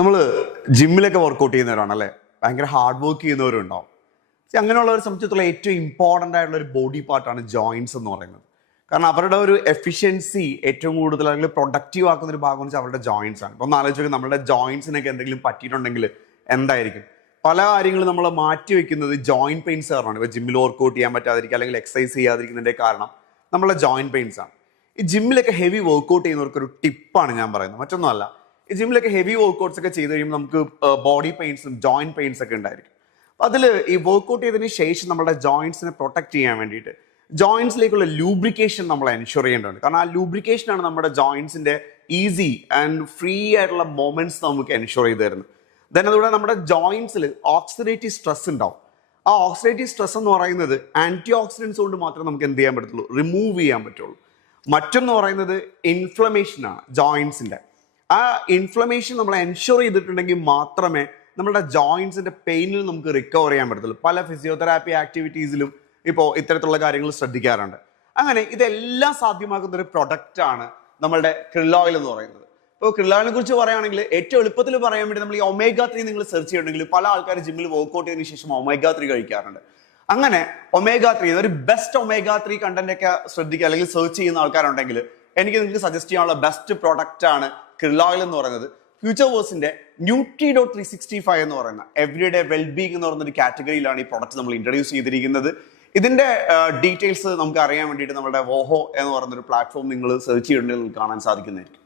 നമ്മൾ ജിമ്മിലൊക്കെ വർക്കൗട്ട് ചെയ്യുന്നവരാണല്ലേ, ഭയങ്കര ഹാർഡ് വർക്ക് ചെയ്യുന്നവരുണ്ടാവും. അങ്ങനെയുള്ളവരെ സംബന്ധിച്ചിടത്തോളം ഏറ്റവും ഇമ്പോർട്ടൻ്റ് ആയിട്ടുള്ള ഒരു ബോഡി പാർട്ടാണ് ജോയിൻസ് എന്ന് പറയുന്നത്. കാരണം അവരുടെ ഒരു എഫിഷ്യൻസി ഏറ്റവും കൂടുതൽ അല്ലെങ്കിൽ പ്രൊഡക്റ്റീവ് ആക്കുന്ന ഒരു ഭാഗം എന്ന് വെച്ചാൽ അവരുടെ ജോയിൻസ് ആണ്. ഒന്ന് ആലോചിച്ച് നമ്മുടെ ജോയിൻസിനൊക്കെ എന്തെങ്കിലും പറ്റിയിട്ടുണ്ടെങ്കിൽ എന്തായിരിക്കും? പല കാര്യങ്ങളും നമ്മൾ മാറ്റി വെക്കുന്നത് ജോയിന്റ് പെയിൻസ് കാരണമാണ്. ഇപ്പോൾ ജിമ്മിൽ വർക്കൗട്ട് ചെയ്യാൻ പറ്റാതിരിക്കുക അല്ലെങ്കിൽ എക്സസൈസ് ചെയ്യാതിരിക്കുന്നതിൻ്റെ കാരണം നമ്മളെ ജോയിന്റ് പെയിൻസ് ആണ്. ഈ ജിമ്മിലൊക്കെ ഹെവി വർക്കൗട്ട് ചെയ്യുന്നവർക്ക് ഒരു ടിപ്പാണ് ഞാൻ പറയുന്നത്, മറ്റൊന്നുമല്ല. ഈ ജിമ്മിലൊക്കെ ഹെവി വർക്കൗട്ട്സ് ഒക്കെ ചെയ്ത് കഴിയുമ്പോൾ നമുക്ക് ബോഡി പെയിൻസും ജോയിന്റ് പെയിൻസ് ഒക്കെ ഉണ്ടായിരിക്കും. അപ്പം അതിൽ ഈ വർക്കൗട്ട് ചെയ്തതിന് ശേഷം നമ്മുടെ ജോയിൻസിനെ പ്രൊട്ടക്ട് ചെയ്യാൻ വേണ്ടിയിട്ട് ജോയിൻസിലേക്കുള്ള ലൂബ്രിക്കേഷൻ നമ്മൾ എൻഷുർ ചെയ്യേണ്ടതുണ്ട്. കാരണം ആ ലൂബ്രിക്കേഷനാണ് നമ്മുടെ ജോയിൻസിന്റെ ഈസി ആൻഡ് ഫ്രീ ആയിട്ടുള്ള മൊമെന്റ്സ് നമുക്ക് എൻഷുർ ചെയ്ത് തരുന്നത്. ദെൻ അതുകൂടെ നമ്മുടെ ജോയിൻസിൽ ഓക്സിഡേറ്റീവ് സ്ട്രെസ് ഉണ്ടാവും. ആ ഓക്സിഡേറ്റീവ് സ്ട്രെസ് എന്ന് പറയുന്നത് ആന്റി ഓക്സിഡൻസ് കൊണ്ട് മാത്രമേ നമുക്ക് എന്ത് ചെയ്യാൻ പറ്റത്തുള്ളൂ, റിമൂവ് ചെയ്യാൻ പറ്റുള്ളൂ. മറ്റൊന്ന് പറയുന്നത് ഇൻഫ്ലമേഷൻ ആണ് ജോയിൻസിന്റെ. ആ ഇൻഫ്ലമേഷൻ നമ്മൾ എൻഷുർ ചെയ്തിട്ടുണ്ടെങ്കിൽ മാത്രമേ നമ്മുടെ ജോയിൻസിന്റെ പെയിനിൽ നമുക്ക് റിക്കവർ ചെയ്യാൻ പറ്റത്തുള്ളൂ. പല ഫിസിയോതെറാപ്പി ആക്ടിവിറ്റീസിലും ഇപ്പോൾ ഇത്തരത്തിലുള്ള കാര്യങ്ങൾ ശ്രദ്ധിക്കാറുണ്ട്. അങ്ങനെ ഇതെല്ലാം സാധ്യമാക്കുന്ന ഒരു പ്രൊഡക്റ്റ് ആണ് നമ്മളുടെ krill oil എന്ന് പറയുന്നത്. ഇപ്പോൾ krill oil കുറിച്ച് പറയുകയാണെങ്കിൽ ഏറ്റവും എളുപ്പത്തിൽ പറയാൻ വേണ്ടി നമ്മൾ ഈ omega-3 നിങ്ങൾ സെർച്ച് ചെയ്യുന്നുണ്ടെങ്കിൽ പല ആൾക്കാർ ജിമ്മിൽ വർക്ക്ഔട്ട് ചെയ്തതിനു ശേഷം omega-3 കഴിക്കാറുണ്ട്. അങ്ങനെ omega-3 ഒരു ബെസ്റ്റ് omega-3 കണ്ടന്റ് ഒക്കെ ശ്രദ്ധിക്കുക അല്ലെങ്കിൽ സെർച്ച് ചെയ്യുന്ന ആൾക്കാരുണ്ടെങ്കിൽ എനിക്ക് നിങ്ങൾക്ക് സജസ്റ്റ് ചെയ്യാനുള്ള ബെസ്റ്റ് പ്രൊഡക്റ്റ് ആണ് krill oil എന്ന് പറയുന്നത്. ഫ്യൂച്ചർവേഴ്സിന്റെ Nutri.365 എന്ന് പറയുന്ന എവറിഡേ വെൽബീങ് എന്ന് പറയുന്ന ഒരു കാറ്റഗറിയിലാണ് ഈ പ്രൊഡക്റ്റ് നമ്മൾ ഇൻട്രൊഡ്യൂസ് ചെയ്തിരിക്കുന്നത്. ഇതിന്റെ ഡീറ്റെയിൽസ് നമുക്ക് അറിയാൻ വേണ്ടിയിട്ട് നമ്മുടെ വോഹോ എന്ന് പറയുന്ന ഒരു പ്ലാറ്റ്ഫോം നിങ്ങൾ സെർച്ച് ചെയ്തിട്ടുണ്ടെങ്കിൽ കാണാൻ സാധിക്കുന്നതായിരിക്കും.